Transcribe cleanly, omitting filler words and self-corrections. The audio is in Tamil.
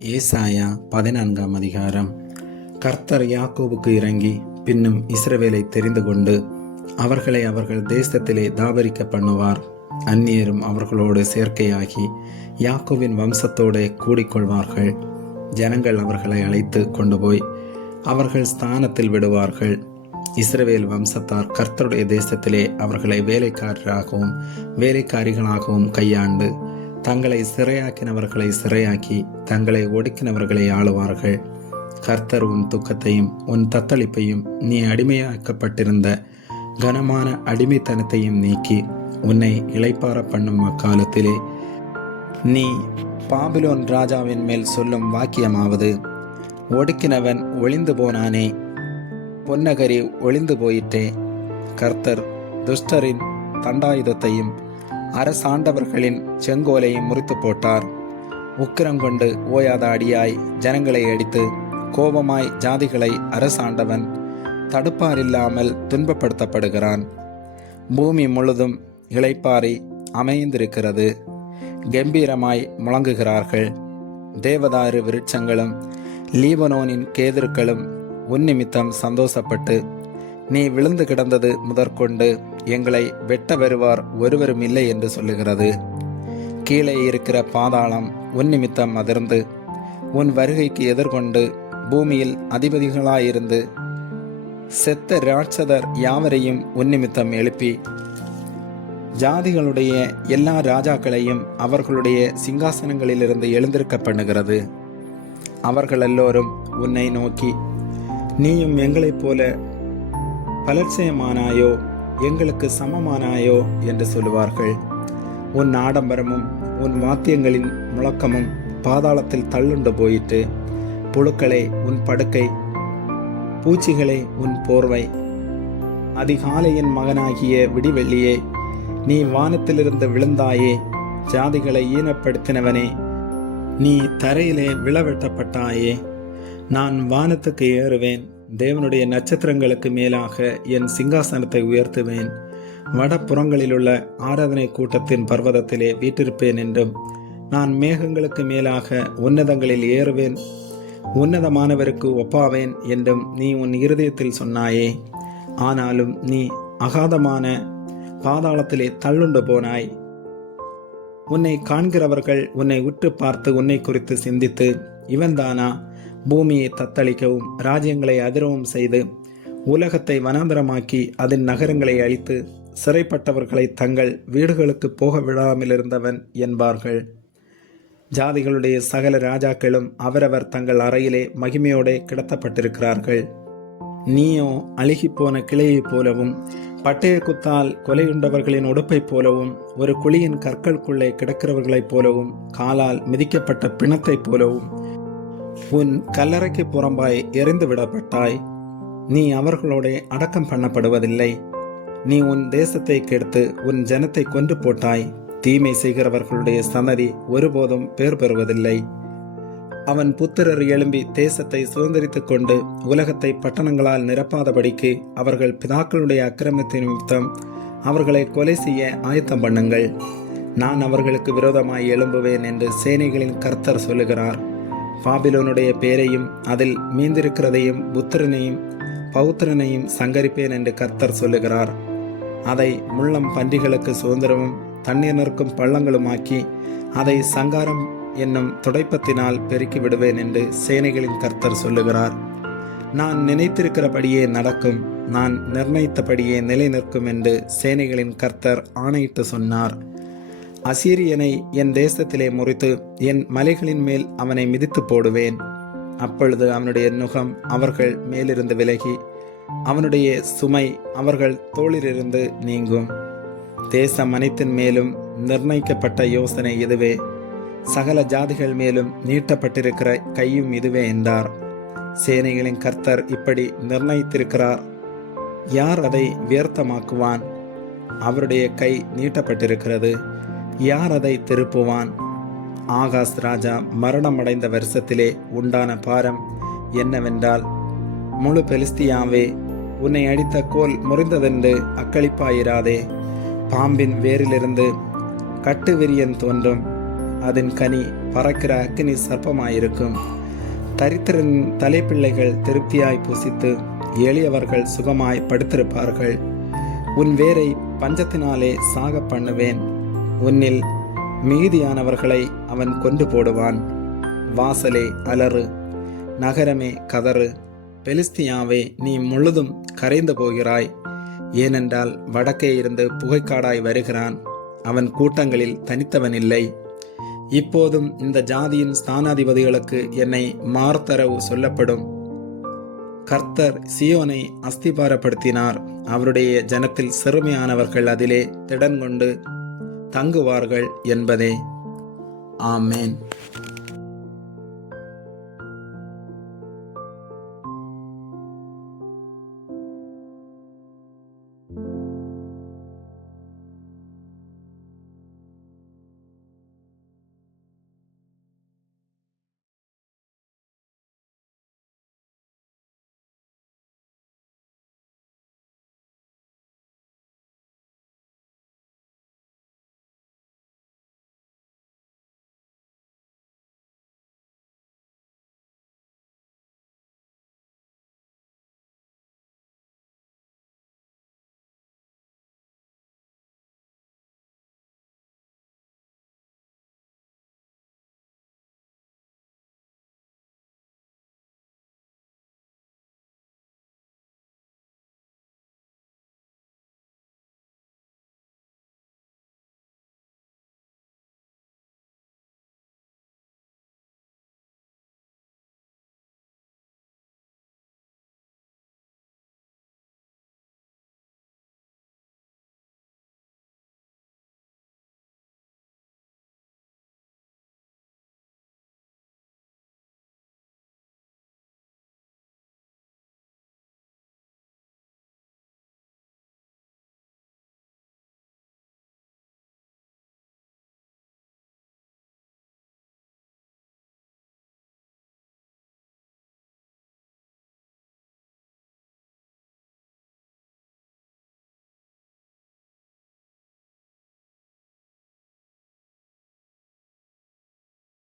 ஏசாயா 14 அதிகாரம். கர்த்தர் யாக்கோபுக்கு இறங்கி பின்னும் இஸ்ரவேலை தெரிந்து கொண்டு அவர்களை அவர்கள் தேசத்திலே தாபரிக்க பண்ணுவார். அந்நியரும் அவர்களோடு சேர்க்கையாகி யாக்கோவின் வம்சத்தோடு கூடிக்கொள்வார்கள். ஜனங்கள் அவர்களை அழைத்து கொண்டு போய் அவர்கள் ஸ்தானத்தில் விடுவார்கள். இஸ்ரவேல் வம்சத்தார் கர்த்தருடைய தேசத்திலே அவர்களை வேலைக்காரராகவும் வேலைக்காரிகளாகவும் கையாண்டு தங்களை சிறையாக்கினவர்களை சிறையாக்கி தங்களை ஒடுக்கினவர்களை ஆளுவார்கள். கர்த்தர் உன் துக்கத்தையும் உன் தத்தளிப்பையும் நீ அடிமையாக்கப்பட்டிருந்த கனமான அடிமைத்தனத்தையும் நீக்கி உன்னை இளைப்பார பண்ணும் அக்காலத்திலே நீ பாபிலோன் ராஜாவின் மேல் சொல்லும் வாக்கியமாவது, ஒடுக்கினவன் ஒளிந்து போனானே, பொன்னகரி ஒளிந்து போயிற்றே. கர்த்தர் துஷ்டரின் தண்டாயுதத்தையும் அரசாண்டவர்களின் செங்கோலையும் முறித்து போட்டார். உக்கிரங்கொண்டு ஓயாத அடியாய் ஜனங்களை அடித்து கோபமாய் ஜாதிகளை அரசாண்டவன் தடுப்பாரில்லாமல் துன்பப்படுத்தப்படுகிறான். பூமி முழுதும் இளைப்பாரி அமைந்திருக்கிறது. கம்பீரமாய் முழங்குகிறார்கள். தேவதாரு விருட்சங்களும் லீபனோனின் கேதுருக்களும் உன் நிமித்தம் சந்தோஷப்பட்டு, நீ விழுந்து கிடந்தது முதற்கொண்டு எங்களை வெட்ட வருவார் ஒருவரும் இல்லை என்று சொல்லுகிறது. கீழே இருக்கிற பாதாளம் உன் நிமித்தம் அதிர்ந்து உன் வருகைக்கு எதிர்கொண்டு பூமியில் அதிபதிகளாயிருந்து செத்த ராட்சதர் யாவரையும் உன் நிமித்தம் எழுப்பி ஜாதிகளுடைய எல்லா ராஜாக்களையும் அவர்களுடைய சிங்காசனங்களிலிருந்து எழுந்திருக்க பண்ணுகிறது. அவர்கள் எல்லோரும் உன்னை நோக்கி, நீயும் எங்களைப் போல பலட்சயமானாயோ, எங்களுக்கு சமமானாயோ என்று சொல்லுவார்கள். உன் ஆடம்பரமும் உன் வாத்தியங்களின் முழக்கமும் பாதாளத்தில் தள்ளுண்டு போயிற்று. புழுக்களே உன் படுக்கை, பூச்சிகளே உன் போர்வை. அதிகாலையின் மகனாகிய விடிவெள்ளியே, நீ வானத்திலிருந்து விழுந்தாயே. ஜாதிகளை ஈனப்படுத்தினவனே, நீ தரையிலே விழவெட்டப்பட்டாயே. நான் வானத்துக்கு ஏறுவேன், தேவனுடைய நட்சத்திரங்களுக்கு மேலாக என் சிங்காசனத்தை உயர்த்துவேன். வடப்புறங்களிலுள்ள ஆராதனை கூட்டத்தின் பர்வதத்திலே வீற்றிருப்பேன் என்றும், நான் மேகங்களுக்கு மேலாக உன்னதங்களில் ஏறுவேன், உன்னதமானவருக்கு ஒப்பாவேன் என்றும் நீ உன் இருதயத்தில் சொன்னாயே. ஆனாலும் நீ அகாதமான பாதாளத்திலே தள்ளுண்டு போனாய். உன்னை காண்கிறவர்கள் உன்னை உற்று பார்த்து உன்னை குறித்து சிந்தித்து, இவன்தானா பூமியை தத்தளிக்கவும் ராஜ்யங்களை அதிரவும் செய்து உலகத்தை வனாந்தரமாக்கி அதன் நகரங்களை அழித்து சிறைப்பட்டவர்களை தங்கள் வீடுகளுக்கு போக விடாமலிருந்தவன் என்பார்கள். ஜாதிகளுடைய சகல ராஜாக்களும் அவரவர் தங்கள் அறையிலே மகிமையோடு கிடத்தப்பட்டிருக்கிறார்கள். நீயோ அழுகிப்போன கிளையைப் போலவும் பட்டய குத்தால் கொலையுண்டவர்களின் உடுப்பைப் போலவும் ஒரு குழியின் கற்களுக்குள்ளே கிடக்கிறவர்களைப் போலவும் காலால் மிதிக்கப்பட்ட பிணத்தைப் போலவும் உன் கல்லறைக்கு புறம்பாய் எறிந்து விடப்பட்டாய். நீ அவர்களோட அடக்கம் பண்ணப்படுவதில்லை. நீ உன் தேசத்தை கெடுத்து உன் ஜனத்தை கொன்று போட்டாய். தீமை செய்கிறவர்களுடைய சந்ததி ஒருபோதும் பேர் பெறுவதில்லை. அவன் புத்திரர் எழும்பி தேசத்தை சுதந்திரித்துக் கொண்டு உலகத்தை பட்டணங்களால் நிரப்பாதபடிக்கு அவர்கள் பிதாக்களுடைய அக்கிரமத்தின் நிமித்தம் அவர்களை கொலை செய்ய ஆயத்தம் பண்ணுங்கள். நான் அவர்களுக்கு விரோதமாய் எழும்புவேன் என்று சேனைகளின் கர்த்தர் சொல்லுகிறார். பாபிலோனுடைய பேரையும் அதில் மீந்திருக்கிறதையும் புத்திரனையும் பௌத்திரனையும் சங்கரிப்பேன் என்று கர்த்தர் சொல்லுகிறார். அதை முள்ளம் பன்றிகளுக்கு சுதந்திரமும் தண்ணீர் நிற்கும் பள்ளங்களுமாக்கி அதை சங்காரம் என்னும் துடைப்பத்தினால் பெருக்கி விடுவேன் என்று சேனைகளின் கர்த்தர் சொல்லுகிறார். நான் நினைத்திருக்கிறபடியே நடக்கும், நான் நிர்ணயித்தபடியே நிலை நிற்கும் என்று சேனைகளின் கர்த்தர் ஆணையிட்டு சொன்னார். அசீரியனை என் தேசத்திலே முறித்து என் மலைகளின் மேல் அவனை மிதித்து போடுவேன். அப்பொழுது அவனுடைய நுகம் அவர்கள் மேலிருந்து விலகி அவனுடைய சுமை அவர்கள் தோளிலிருந்து நீங்கும். தேசம் அனைத்தின் மேலும் நிர்ணயிக்கப்பட்ட யோசனை இதுவே, சகல ஜாதிகள் மேலும் நீட்டப்பட்டிருக்கிற கையும் இதுவே என்றார். சேனைகளின் கர்த்தர் இப்படி நிர்ணயித்திருக்கிறார். யார் அதை வியர்த்தமாக்குவான்? அவருடைய கை நீட்டப்பட்டிருக்கிறது. யார் அதை திருப்புவான்? ஆகாஸ் ராஜா மரணமடைந்த வருஷத்திலே உண்டான பாரம் என்னவென்றால், முழு பெலிஸ்தியாவே, உன்னை அடித்த கோல் முறிந்ததென்று அக்களிப்பாயிராதே. பாம்பின் வேரிலிருந்து கட்டுவிரியன் தோன்றும், அதன் கனி பறக்கிற அக்கினி சர்ப்பமாயிருக்கும். தரித்திரன் தலைப்பிள்ளைகள் திருப்தியாய் புசித்து எளியவர்கள் சுகமாய் படுத்திருப்பார்கள். உன் வேரை பஞ்சத்தினாலே சாக பண்ணுவேன். உன்னில் மீதியானவர்களை அவன் கொண்டு போடுவான். வாசலே அலறு, நகரமே கதறு, பெலிஸ்தியாவே நீ முழுதும் கரைந்து போகிறாய். ஏனென்றால் வடக்கே இருந்து புகைக்காடாய் வருகிறான். அவன் கூட்டங்களில் தனித்தவன் இல்லை. இப்போதும் இந்த ஜாதியின் ஸ்தானாதிபதிகளுக்கு என்னை மார்த்தரவு சொல்லப்படும். கர்த்தர் சீயோனை அஸ்திபாரப்படுத்தினார். அவருடைய ஜனத்தில் சிறுமையானவர்கள் அதிலே திடன் கொண்டு தங்குவார்கள் என்பதே. ஆமேன்.